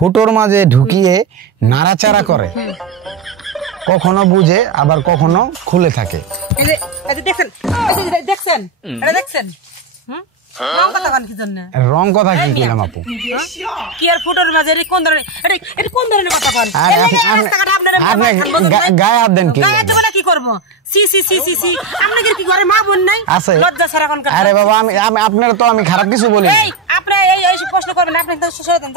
ফুটোর মাঝে ঢুকিয়ে নাড়াচাড়া করে, কখনো বুঝে আবার কখনো খুলে থাকে। রং কথা কি কইলাম আপু? কি আর ফুটোর মাঝে কোন ধরনের কথা কন? গায়ে হাত দেন কি? কি করবো? সি সি সি সি সি, আপনাদের কি ঘরে মা বোন নাই? লজ্জা ছাড়া কোন? আরে বাবা, আমি আপনার তো আমি খারাপ কিছু বলি না। আপনি এই প্রশ্ন করবেন, আপনি তো শ্বশুর দেন।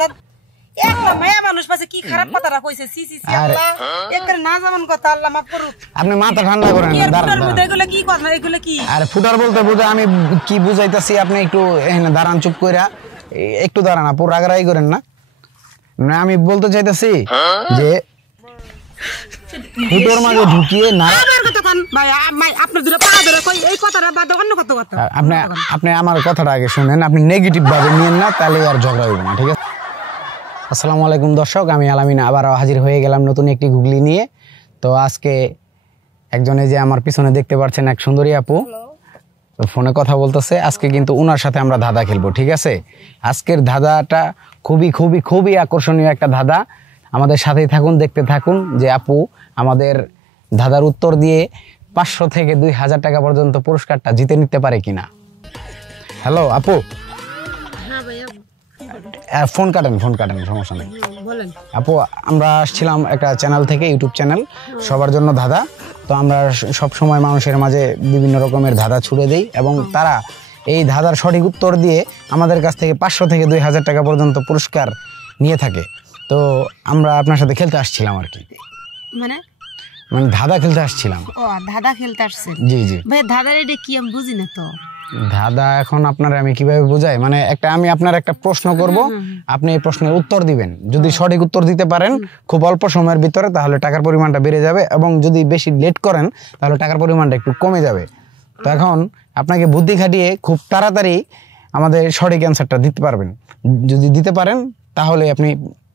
একটা মায়া মানুষ পাশে কি খারাপ কথাটা কইছে? সি সি সি, আল্লাহ একবারে না জামান কথা, আল্লাহ মাফ করুক। আপনি মাথা ঠান্ডা করেন না, দাঁড়ান। এগুলো কি কথা? এগুলো কি? আরে ফুটার বলতে বুঝে আমি কি বুঝাইতাছি, আপনি একটু এখানে দাঁড়ান, চুপ কইরা একটু দাঁড়ান, আপু রাগারাগি করেন না। আমি বলতে চাইতাছি যে ফুটোর মাঝে ঢুকিয়ে আপনি আমার কথাটা আগে শুনেন, আপনি নেগেটিভ ভাবে নিয়েন না, তাহলে আর ঝগড়া হইব না, ঠিক আছে? আসসালামু আলাইকুম দর্শক, আমি আলামিন আবারও হাজির হয়ে গেলাম নতুন একটি গুগলি নিয়ে। তো আজকে একজনে যে আমার পিছনে দেখতে পাচ্ছেন, এক সুন্দরী আপু ফোনে কথা বলতেছে। আজকে কিন্তু ওনার সাথে আমরা ধাঁধা খেলবো, ঠিক আছে? আজকের ধাঁধাটা খুবই খুবই খুবই আকর্ষণীয় একটা ধাঁধা। আমাদের সাথেই থাকুন, দেখতে থাকুন যে আপু আমাদের ধাঁধার উত্তর দিয়ে 500 থেকে 2000 টাকা পর্যন্ত পুরস্কারটা জিতে নিতে পারে কিনা। হ্যালো আপু, ফোন কাটেন, সমস্যা নেই। আপু, আমরা আসছিলাম একটা চ্যানেল থেকে, ইউটিউব চ্যানেল সবার জন্য ধাঁধা। তো আমরা সব সময় মানুষের মাঝে বিভিন্ন রকমের ধাঁধা ছুড়ে দেই এবং তারা এই ধাঁধার সঠিক উত্তর দিয়ে আমাদের কাছ থেকে 500 থেকে 2000 টাকা পর্যন্ত পুরস্কার নিয়ে থাকে। তো আমরা আপনার সাথে খেলতে আসছিলাম আর কি, মানে ধাঁধা খেলতে আসছিলাম। ও ধাঁধা খেলতে আসছেন? জি জি ভাই, ধাঁধা এটা কি আমি বুঝি না তো। ধাঁধা এখন আপনার আমি কিভাবে বোঝাই, মানে আমি আপনার একটা প্রশ্ন করব, আপনি এই প্রশ্নের উত্তর দিবেন। যদি সঠিক উত্তর দিতে পারেন খুব অল্প সময়ের ভিতরে, তাহলে টাকার পরিমাণটা বেড়ে যাবে, এবং যদি বেশি লেট করেন তাহলে টাকার পরিমাণটা একটু কমে যাবে। তো এখন আপনাকে বুদ্ধি খাটিয়ে খুব তাড়াতাড়ি আমাদের সঠিক অ্যান্সারটা দিতে পারবেন। যদি দিতে পারেন তাহলে আপনি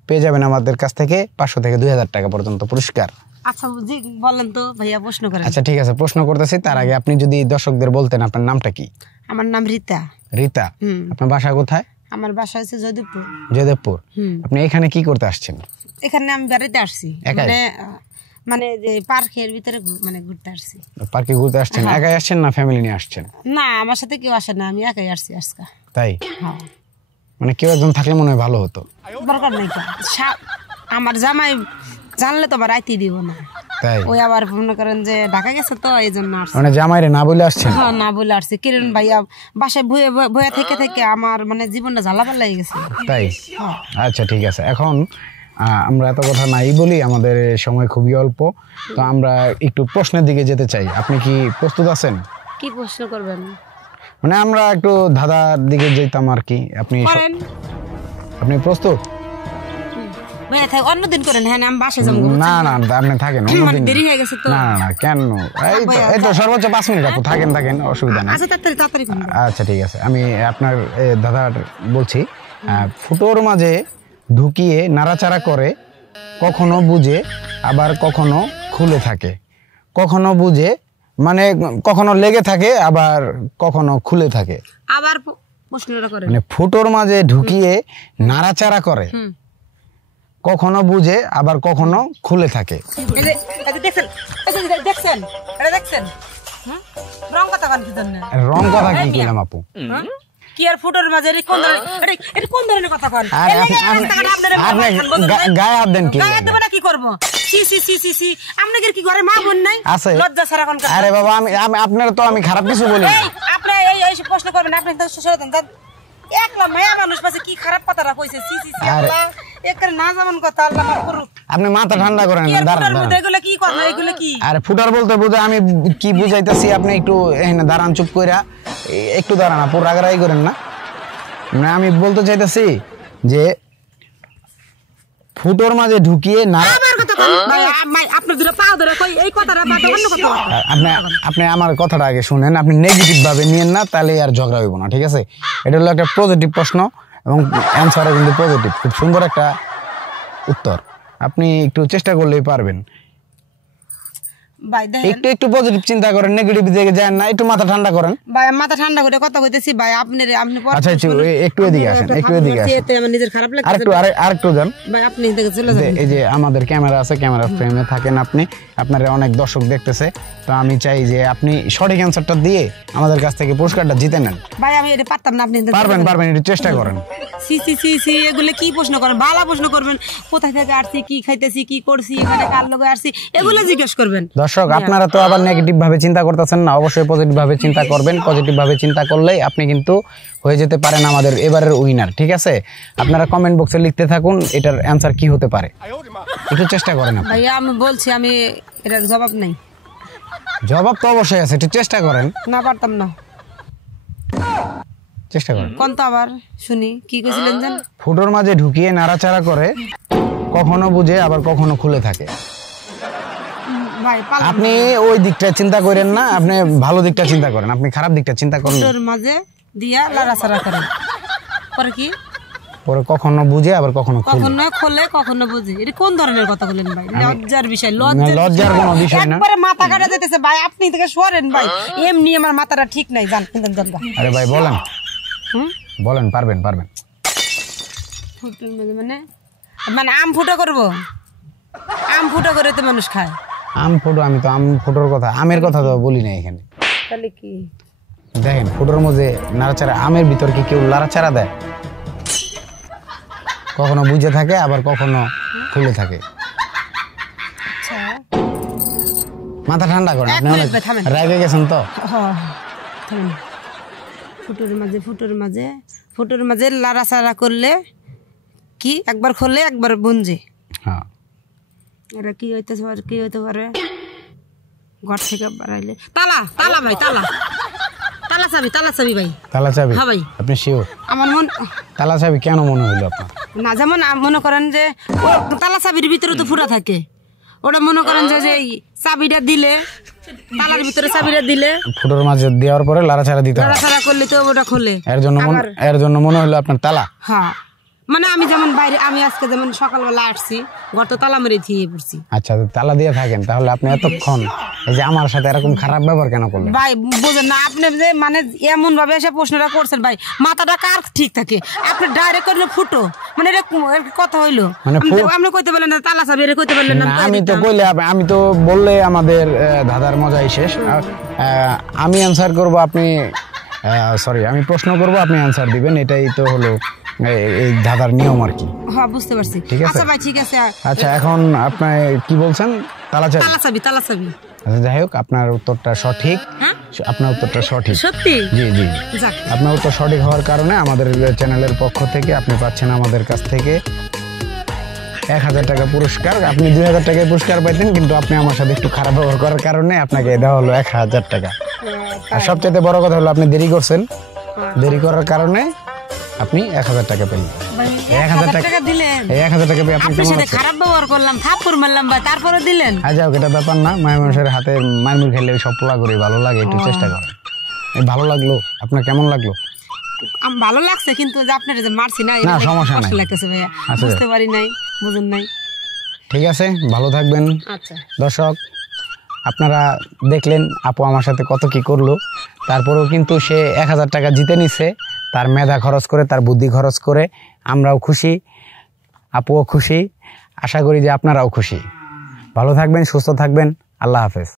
পেয়ে যাবেন আমাদের কাছ থেকে 500 থেকে 2000 টাকা পর্যন্ত পুরস্কার। আচ্ছা জি, বলেন তো ভাইয়া, প্রশ্ন করেন। আচ্ছা ঠিক আছে, প্রশ্ন করতেছি। তার আগে আপনি যদি দর্শকদের বলতেন আপনার নামটা কি? আমার নাম রীতা। রীতা, আপনার বাসা কোথায়? আমার বাসা হচ্ছে জয়দেবপুর। জয়দেবপুর। আপনি এখানে কি করতে আসছেন? এখানে আমি বেড়াতে আসছি, মানে যে পার্কের ভিতরে মানে ঘুরতে আসছি। পার্কে ঘুরতে আসছেন? একাই আসছেন না ফ্যামিলি নিয়ে আসছেন? না, আমার সাথে কেউ আসে না, আমি একাই আসছি আজকে। তাই? মানে কেউ একজন থাকলে মনে হয় ভালো হতো। দরকার নাই, আমার জামাই জানলে তো রাইতে দিব না। তাই? ওই আবার মনে করেন যে ঢাকা গেছে, তো এই জন্য আসছে। মানে জামাইরে না বলে আসছেন? হ্যাঁ, না বলে আসছে। কিরণ ভাইয়া বাসায় ভয়ে থেকে থেকে আমার মানে জীবনটা ঝালাপালা হয়ে গেছে। তাই? আচ্ছা ঠিক আছে, এখন আমরা এত কথা নাই বলি, আমাদের সময় খুবই অল্প। তো আমরা একটু প্রশ্নের দিকে যেতে চাই। আপনি কি প্রস্তুত আছেন? কি প্রশ্ন করবেন? মানে আমরা একটু ধাঁধার দিকে যেতাম আর কি। আপনি প্রস্তুত? অন্যদিন করেন। হ্যাঁ, আমি বাসায় যাবো। না না, আপনি থাকেন, দেরি হয়ে গেছে তো। না না, কেন? এই তো সর্বোচ্চ 5 মিনিট আপু, থাকেন, অসুবিধা নেই। আচ্ছা তাড়াতাড়ি। আচ্ছা ঠিক আছে, আমি আপনার দাদার বলছি। ফুটোর মাঝে ঢুকিয়ে নাড়াচাড়া করে, কখনো বুঝে আবার কখনো খুলে থাকে। কখনো বুঝে মানে কখনো লেগে থাকে, আবার কখনো খুলে থাকে। আবার প্রশ্নটা করেন। মানে ফুটোর মাঝে ঢুকিয়ে নাড়াচাড়া করে, কখনো বুঝে আবার কখনো খুলে থাকে। রং কথা কি কইলাম আপু? কি আর ফুটোর মাঝে কোন ধরনের কথা কন? গায়ে হাত দেন কি? কি করবো? সি সি সি সি সি, আপনাদের কি ঘরে মা বোন নাই? লজ্জা ছাড়া কোন? আরে বাবা, আপনার তো আমি খারাপ কিছু বলি না। আপনি এই প্রশ্ন করবেন, আপনি তো শ্বশুর দেন। একলা মায়া মানুষ পাশে কি খারাপ কথাটা কইছে? সি সি সি, আল্লাহ একবারে না জামান কথা, আল্লাহ মাফ করুক। আপনি মাথা ঠান্ডা করেন না, দাঁড়ান। এগুলো কি কথা? এগুলো কি? আরে ফুটার বলতে বুঝে আমি কি বুঝাইতাছি, আপনি একটু এখানে দাঁড়ান, চুপ কইরা একটু দাঁড়ান, আপু রাগারাগি করেন না। আমি বলতে চাইতাছি যে ফুটোর মাঝে ঢুকিয়ে আপনি আমার কথাটা আগে শুনেন, আপনি নেগেটিভ ভাবে নিয়েন না, তাহলে আর ঝগড়া হইব না, ঠিক আছে? এটা হলো একটা পজিটিভ প্রশ্ন এবং অ্যান্সারও কিন্তু পজিটিভ। খুব সুন্দর একটা উত্তর, আপনি একটু চেষ্টা করলেই পারবেন। ভাই দেখেন একটু একটু পজিটিভ চিন্তা করেন, নেগেটিভ দিকে যান না, একটু মাথা ঠান্ডা করেন। ভাই মাথা ঠান্ডা করে কথা কইতেছি ভাই, আপনি আচ্ছা একটু এদিকে আসেন, একটু এদিকে আসেন, এতে আমার নিজের খারাপ লাগছে আরেকটু যান ভাই, আপনি এদিকে চলে যান। এই যে আমাদের ক্যামেরা আছে, ক্যামেরা ফ্রেমে থাকেন আপনি, আপনারা অনেক দর্শক দেখতেছে, তো আমি চাই যে আপনি সঠিক অ্যান্সারটা দিয়ে আমাদের কাছ থেকে পুরস্কারটা জিতে নেন। ভাই আমি এটা পারতাম না, আপনি পারবেন, একটু চেষ্টা করেন। সি সি সি সি এগুলো কি প্রশ্ন করেন, ভালো প্রশ্ন করবেন, কোথায় থেকে আসছি, কি খাইতেছি, কি করছি, এখানে কার লগে আসছি, এগুলো জিজ্ঞেস করবেন। দর্শক আপনারা তো আবার নেগেটিভ ভাবে চিন্তা করতেছেন না, অবশ্যই পজিটিভ ভাবে চিন্তা করবেন। পজিটিভ ভাবে চিন্তা করলেই আপনি কিন্তু হয়ে যেতে পারেন আমাদের এবারের উইনার, ঠিক আছে? আপনারা কমেন্ট বক্সে লিখতে থাকুন এটার অ্যান্সার কি হতে পারে, একটু চেষ্টা করেন। ভাইয়া আমি বলছি, আমি এটার জবাব নাই। জবাব তো অবশ্যই আছে, একটু চেষ্টা করেন। না পারতাম না, চেষ্টা করেন। কোন তো আবার শুনি কি কইছিলেন জান? ফুটোর মাঝে ঢুকিয়ে নাড়াচাড়া করে, কখনো বুঝে আবার কখনো খুলে থাকে। ভাই আপনি ওই দিকটা চিন্তা করেন না, আপনি ভালো দিকটা চিন্তা করেন, আপনি খারাপ দিকটা চিন্তা করেন। ফুটোর মাঝে দিয়া লাড়াচাড়া করেন, পরে কি পরে কখনো বুঝে আবার কখনো খুলে। কখনো খোলে কখনো বুঝে, এটা কোন ধরনের কথা বলেন ভাই? লজ্জার বিষয়, লজ্জার কোনো বিষয় না। একবারে মাথা কাটা যাইতেছে ভাই, আপনি থেকে সরেন ভাই, এমনি আমার মাথাটা ঠিক নাই, জান কিন্তু জানবা। আরে ভাই বলেন, বলেন, পারবেন। ফুটোর মাঝে মানে মানে আম ফুটো করব, আম ফুটো করে তো মানুষ খায়। আম ফুটো, আমি তো আম ফুটোর কথা, আমের কথা তো বলি না এখানে। তাহলে কি দেখেন ফুটোর মধ্যে নাড়াচাড়া, আমের ভিতর কি কেউ নাড়াচাড়া দেয়? কখনো বুঝে থাকে আবার কখনো খুলে থাকে। আচ্ছা মাথা ঠান্ডা করেন, আপনি অনেক ভাই, থামেন। রেগে গেছেন তো। থামেন। ফুটোর মাঝে লাড়াচাড়া করলে কি একবার খোলে একবার বুঞ্জে, হ্যাঁ এটা কি হইতে পারে? ঘর থেকে বাড়াইলে তালা ভাই, তালা চাবি ভাই। তালা চাবি? হ্যাঁ ভাই। আপনি শিওর? আমার মন তালা চাবি কেন মনে হইলো আপনার? না, যেমন মনে করেন যে ও তালা চাবির ভিতরে তো ফুটা থাকে, ওটা মনে করেন যে এই চাবিটা দিলে, তালার ভিতরে চাবিটা দিলে, ফুটোর মাঝে দেওয়ার পরে লাড়াচাড়া দিতে হয়, লাড়াচাড়া করলে তো ওটা খোলে। এর জন্য মনে হলো আপনার তালা। হ্যাঁ মানে আমি যেমন বাইরে, আমি আজকে যেমন সকালবেলা আসছি, ঘর তো তালা মেরে দিয়ে পড়ছি। আচ্ছা তালা দিয়ে থাকেন, তাহলে আপনি এতক্ষণ এই যে আমার সাথে এরকম খারাপ ব্যবহার কেন করলেন? ভাই বুঝেন না, আপনি যে মানে এমন ভাবে এসে প্রশ্নটা করছেন ভাই, মাথাটা কার ঠিক থাকে? আপনি ডাইরেক্ট করলে ফুটো, মানে এটা কথা হইলো? মানে আপনি কইতে পারলেন না তালা চাবি, এটা কইতে পারলেন না? আমি তো কইলে, আমি তো বললে আমাদের ধাঁধার মজাই শেষ। আমি অ্যান্সার করব, আপনি সরি আমি প্রশ্ন করব, আপনি অ্যান্সার দিবেন, এটাই তো হলো এই ধাঁধার নিয়ম আর কি। হ্যাঁ বুঝতে পারছি। ঠিক আছে আচ্ছা ভাই ঠিক আছে। আচ্ছা এখন আপনি কি বলছেন? তালা চাবি? তালা চাবি। আচ্ছা যাই হোক, আপনার উত্তরটা সঠিক। হ্যাঁ আপনার উত্তরটা সঠিক। সত্যি? জি যাক, আপনার উত্তর সঠিক হওয়ার কারণে আমাদের চ্যানেলের পক্ষ থেকে আপনি পাচ্ছেন আমাদের কাছ থেকে 1000 টাকা পুরস্কার। আপনি 2000 টাকায় পুরস্কার পাইতেন, কিন্তু আপনি আমার সাথে একটু খারাপ ব্যবহার করার কারণে আপনাকে দেওয়া হলো 1000 টাকা। আর সবচেয়ে বড় কথা হলো আপনি দেরি করছেন, দেরি করার কারণে আপনি 1000 টাকা পেলেন। 1000 টাকা দিলেন? 1000 টাকা পেয়ে আপনি আপনার কেমন সাথে আছেন? খারাপ ব্যবহার করলাম, থাপ্পড় মারলাম ভাই, তারপরে দিলেন? যাও, এটা ব্যাপার না, মায়ের মানুষের হাতে মারমুর খেলে সব পোলা করে ভালো লাগে, একটু চেষ্টা করেন। ভালো লাগলো? আপনার কেমন লাগলো? ভালো লাগছে, কিন্তু যে আপনার যে মারছি না, না সমস্যা নাই, লাগতেছে ভাইয়া, আচ্ছা বুঝতে পারি নাই, বুঝেন নাই। ঠিক আছে, ভালো থাকবেন। আচ্ছা দর্শক আপনারা দেখলেন আপু আমার সাথে কত কি করলো, তারপরেও কিন্তু সে 1000 টাকা জিতে নিছে, তার মেধা খরচ করে, তার বুদ্ধি খরচ করে। আমরাও খুশি, আপুও খুশি, আশা করি যে আপনারাও খুশি। ভালো থাকবেন, সুস্থ থাকবেন, আল্লাহ হাফেজ।